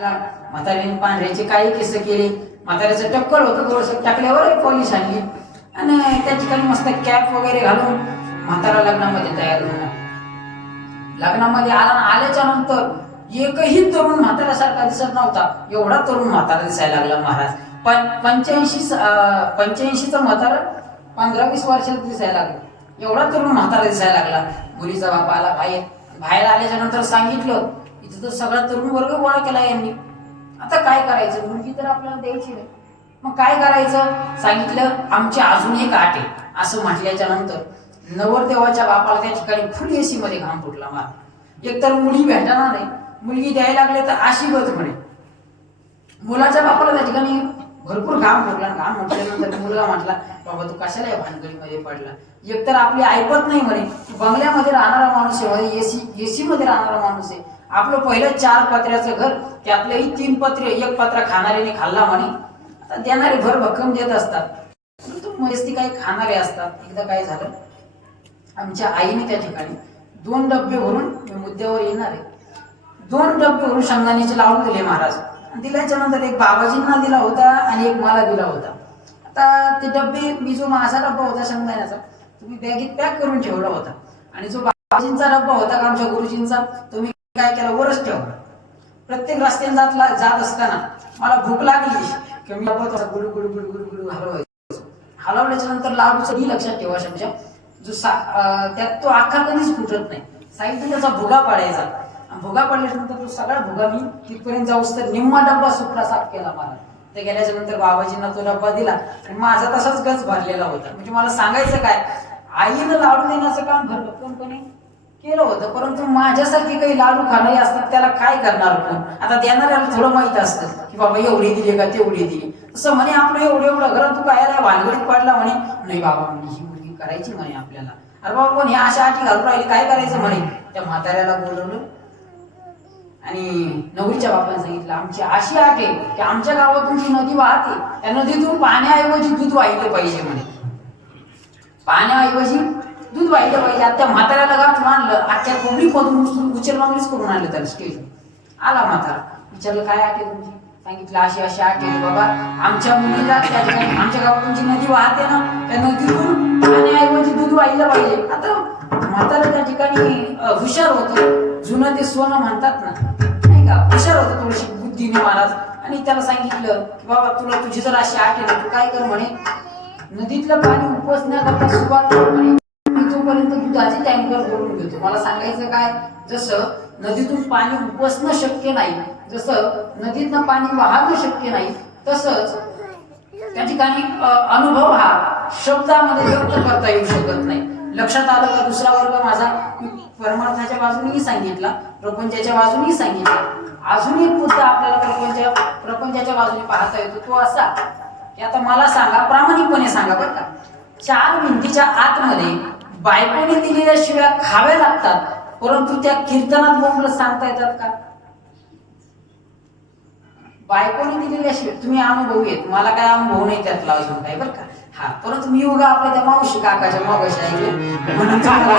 म्हातारीने पांढऱ्याची काही केस केले. म्हाताऱ्याचं टक्कल होतं थोडंसं टाकल्यावर पोलीस आणली. आणि त्या ठिकाणी मस्त कॅप वगैरे घालून म्हातारा लग्नामध्ये तयार झाला. लग्नामध्ये आला आल्याच्यानंतर एकही तरुण म्हाताऱ्यासारखा दिसत नव्हता. एवढा तरुण म्हातारा दिसायला लागला महाराज. पण पंच्याऐंशी पंच्याऐंशीचा म्हातारा पंधरा वीस वर्षात दिसायला लागला. एवढा तरुण म्हातारा दिसायला लागला. मुलीचा बाप आला बाहेर. बाहेर आल्याच्यानंतर सांगितलं इथं तर सगळा तरुण वर्ग गोळा केला यांनी. आता काय करायचं? मुलगी तर आपल्याला द्यायची नाही. मग काय करायचं? सांगितलं आमची अजून एक आट आहे. असं म्हटल्याच्या नंतर नवरदेवाच्या बापाला त्या ठिकाणी फुल एसी मध्ये घाम फुटला मला एकतर मुली भेटणार नाही. मुलगी द्यायला लागले तर आशीर्वाद म्हणे. मुलाच्या बापाला त्या ठिकाणी भरपूर घाम फुटला. घाम म्हटल्यानंतर मुलगा म्हटला बाबा तू कशाला या भानगडीमध्ये पडला. एकतर आपली ऐकत नाही म्हणे. बंगल्यामध्ये राहणारा माणूस आहे एसी एसी मध्ये राहणारा माणूस आहे. आपलं पहिलं चार पत्र्याचं घर त्यातलेही तीन पत्रे एक पत्रा खाणाऱ्याने खाल्ला म्हणे. आता देणारे भर भक्कम देत असतात. परंतु मस्ती काही खाणारे असतात. एकदा काय झालं? आमच्या आईने त्या ठिकाणी दोन डबे भरून मी मुद्द्यावर येणार आहे. दोन डबे भरून शेंगदाण्याचे लावून दिले महाराज. आणि दिल्याच्या नंतर एक बाबाजींना दिला होता आणि एक मला दिला होता. आता ते डबे मी जो माझा डब्बा होता शेंगदाण्याचा तुम्ही बॅगेत पॅक करून ठेवला होता. आणि जो बाबाजींचा डब्बा होता का आमच्या गुरुजींचा तुम्ही काय केलं? वरच ठेवलं. प्रत्येक रस्त्याने जात जात असताना मला भूक लागली की मी गुड थोडा गुडू गुडू गुडू गुडू गुडू हलवायचो. हलवल्याच्या नंतर लाडूचं ही लक्षात ठेवा शमशा जो सा त्यात तो आकार कधीच फुटत नाही. साईडने त्याचा भुगा पाडायचा. आणि भुगा पडल्यानंतर तो सगळा भुगा मी तिथपर्यंत जाऊस तर निम्मा डब्बा सुकला साफ केला मला. ते गेल्याच्यानंतर बाबाजींना तो डब्बा दिला. आणि माझा तसाच गच भरलेला होता. म्हणजे मला सांगायचं काय? आईनं लाडू देण्याचं काम भरलं. कोण कोणी? केलं होतं परंतु माझ्यासारखे काही लाडू खाणारी असतात त्याला काय करणार कोण आता देणाऱ्याला थोडं माहीत असतं की बाबा एवढी दिली का तेवढी दिली. तसं म्हणे आपलं एवढं एवढं घर तू काय भानगडीत पडला म्हणे. नाही बाबा म्हणे ही मुलगी करायची म्हणे आपल्याला. अरे बाबा पण ह्या अशा आठी घालून राहिली काय करायचं म्हणे? त्या म्हाताऱ्याला बोलवलं. आणि नवरीच्या बापाने सांगितलं आमची अशी आठ आहे की आमच्या गावातून जी नदी वाहते त्या नदीतून पाण्याऐवजी दूध वाहिलं पाहिजे म्हणे. पाण्याऐवजी दूध वाहिलं पाहिजे आता त्या म्हाताऱ्याला गाठ मानलं आजच्या कोंबडी मधून उचलून उचल मागणीच करून आणलं त्याला स्टेज आला म्हातारा. विचारलं काय आटे तुमची सांगितलं अशी अशी आटे बाबा. आमच्या मुलीला त्या ठिकाणी आमच्या गावातून जी नदी वाहते ना त्या नदीतून पाण्याऐवजी म्हणजे दूध वाहिलं पाहिजे. आता म्हातारा त्या ठिकाणी हुशार होतं. जुनं ते सोनं म्हणतात ना नाही का? हुशार होतं थोडीशी बुद्धीने महाराज. आणि त्याला सांगितलं की बाबा तुला तुझी जर अशी आटे ना, तू काय कर म्हणे? नदीतलं पाणी उपसण्याकरता सुरुवात दुधाचे टँकर भरून घेतो. मला सांगायचं काय? जसं नदीतून पाणी उपसणं शक्य नाही जसं नदीतनं पाणी वाहणं शक्य नाही तसंच त्या ठिकाणी अनुभव हा शब्दामध्ये व्यक्त करता येऊ शकत नाही. लक्षात आलं का दुसरा वर्ग माझा? परमार्थाच्या बाजूनेही सांगितला प्रपंचाच्या बाजूनेही सांगितला. अजून एक मुद्दा आपल्याला प्रपंच प्रपंचाच्या बाजूने पाहता येतो तो असा की आता मला सांगा प्रामाणिकपणे सांगा बरं का. चार भिंतीच्या आतमध्ये बायकोने दिलेल्या शिव्या खाव्या लागतात परंतु त्या कीर्तनात बोंबल सांगता येतात का? बायकोने दिलेल्या शिवाय तुम्ही अनुभव येत मला काय अनुभव नाही त्यातला अजून काय बरं का? हा परंतु मी उगा आपल्या त्या मावशी काकाच्या मागाशी म्हणून तुम्हाला